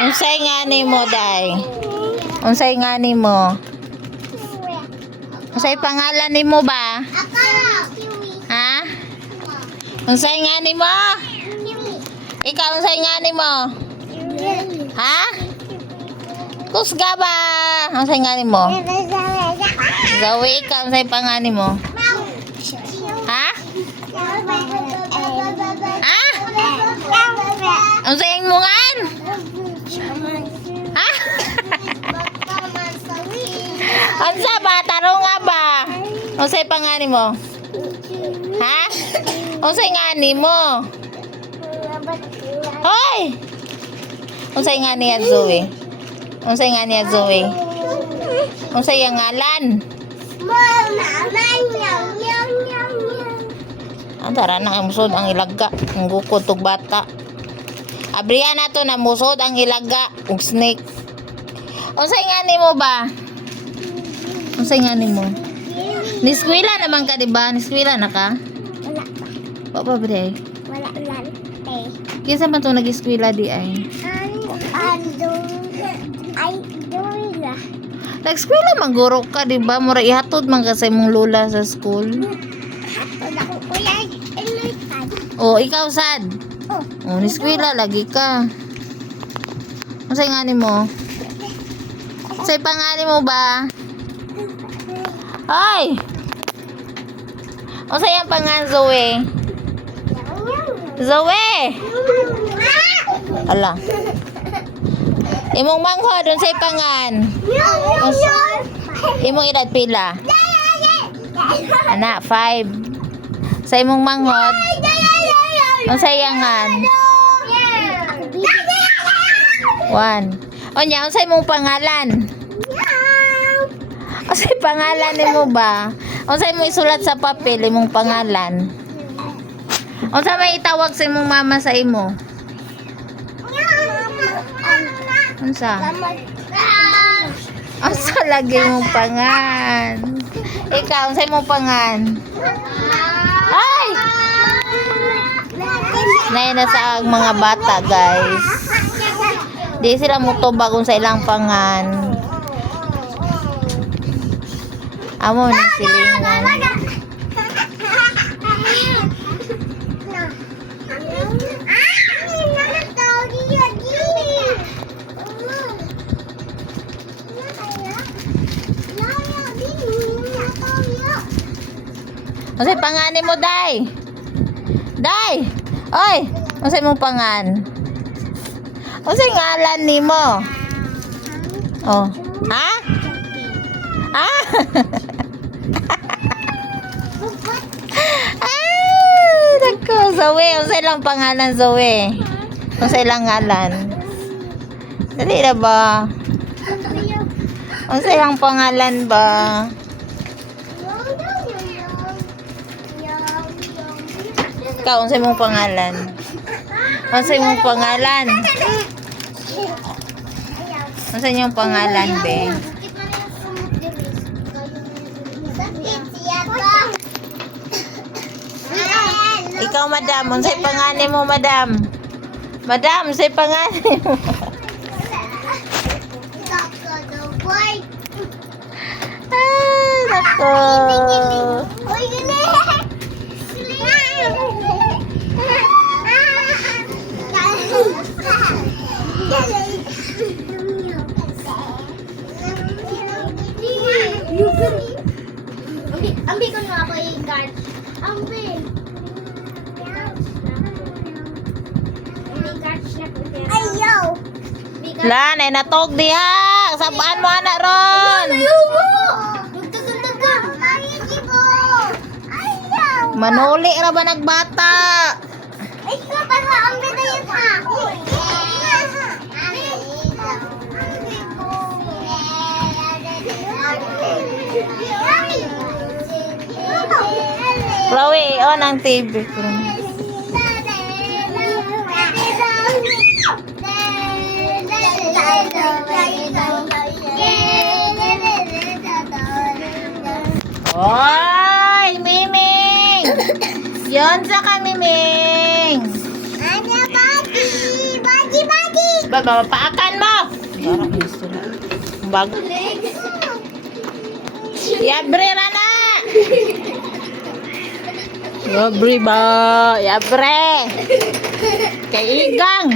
Unsay nga nimo, day? Unsay nga nimo? Unsay pangalan nimo ba? Ha? Unsay nga nimo? Ikaw unsay nga nimo? Ha? Kusga ba? Unsay nga nimo? Zoe, ikaw unsay pangalan nimo? Ha? Ha? Unsay mungan? Ha? Unsa ba? Tarong nga ba? Unsay pangalan mo? Ha? Unsay nga nimo? Hoy! Unsay nga niya Zoe? Unsay nga niya Zoe? Unsay yang ngalan? Ang tara na ang musod ang ilaga, ang gukod tog bata. Abriya na to na musod ang ilaga ug snake. Unsay nga nimo ba? Unsay nga nimo? Niskwela naman ka, di ba? Niskwela na ka? Wala pa. Wa pa bre. Wala lang. Kinsa man to nag-eskwela di ay? Doila. Nag-eskwela man guro ka, di ba? Mura ihatod man ka sa imong lola sa school. Wala ko kuya. Ilutan. Oh, ikaw sad. Oh. Oh, niskwela lagi ka. Unsay nga nimo? Unsay pangalan mo ba? Ay! Unsay ang pangalan Zoe? Zoe! Ala. Imong manghod unsay pangan? Imong edad pila? Anak 5. Sa imong manghod unsay yangan? 1. Onya unsay imong pangalan? Unsay pangalan nimo ba? Unsay mo isulat sa papel imong pangalan? Unsa may itawag sa imong mama sa imo? Unsa? Unsa lagi imong pangan? Ikaw unsay imong pangan? Ay! Nay na sa mga bata, guys. Di sila mutubag kung sa ilang pangan. Amo ni silingan. Unsay pangalan mo, day? Day! Oy, unsay mong pangan? Unsay ngalan nimo? Oh, ha? Ah! Nako, Zoe, unsay lang pangalan Zoe? Unsay lang ngalan? Dali na ba? Unsay lang pangalan ba? Ikaw, unsay mong pangalan? Ano sa imong pangalan? Ano sa inyong pangalan, be? Ikaw, madam. Ano sa pangalan mo, madam? Madam, sa pangalan mo. Ay, nako. Ambi ko na ako i-guard. Ambi. Ayaw. Lan, ay natog diha. Sabaan mo, anak ron. Ayaw. Manuli ra ba nagbata? Ikaw pa sa ambi na yun ha. Chloe, on ang TV. Oy, Miming! Yan sa ka, Miming! Baba, paakan mo! Gara, gusto na. Bago. Yabre na na! Yabre ba? Yabre! Kay Igang!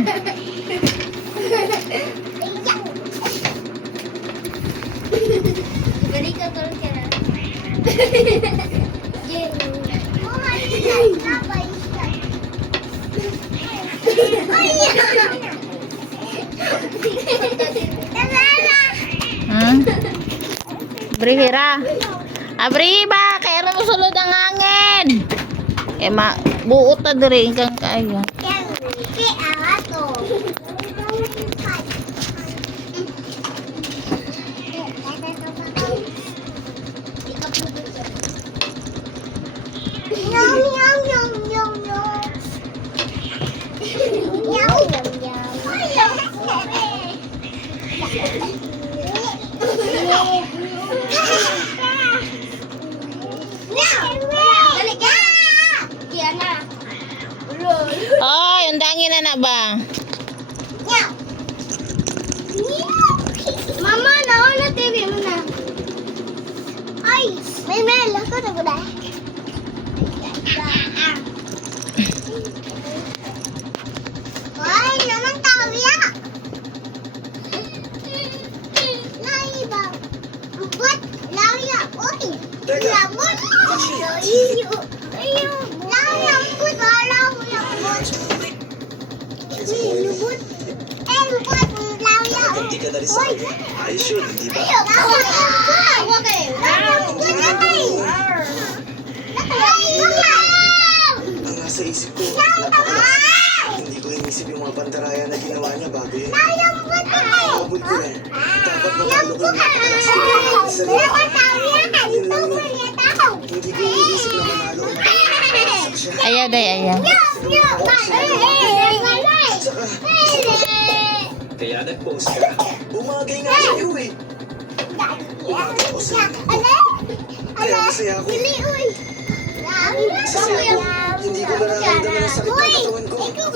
Hmm? Brihira. Abri ba? Kaya mo sulod ang hangin. Eh, buot na diri kang kaya. Yum yum yum yum yum. Yum yum yum. Dali ka. Kaya na. Oh, yung dangin na ba? Mama, nauna TV mo na. Ay, may mel. Ako na ba? Ay, naman tawya. Laiba. What? Lawya. Oy. Lamon. Iyo. Iyo. Lawya. Put. Lawya. Put. Lubot. Lubot. Lawya. Hindi ka na rin sa akin. Ayos yun, di ba? Ang nasa isip ko, napakalakas. Hindi ko inisip yung mga pandaraya na ginawa niya bago yun. Habol ko na. Dapat matalo ko yung napakalakas ko. Isa rin. Yun lang yun. Hindi ko inisip na manalo ko. Saksak siya. Ayaw day, ayaw. Saka, kaya nag-post ka. Bumagay nga sa'yo eh. O sige. Kaya masaya ako. Masaya ako. Hindi ko nararamdaman ang sakit ng katawan ko. Ikaw,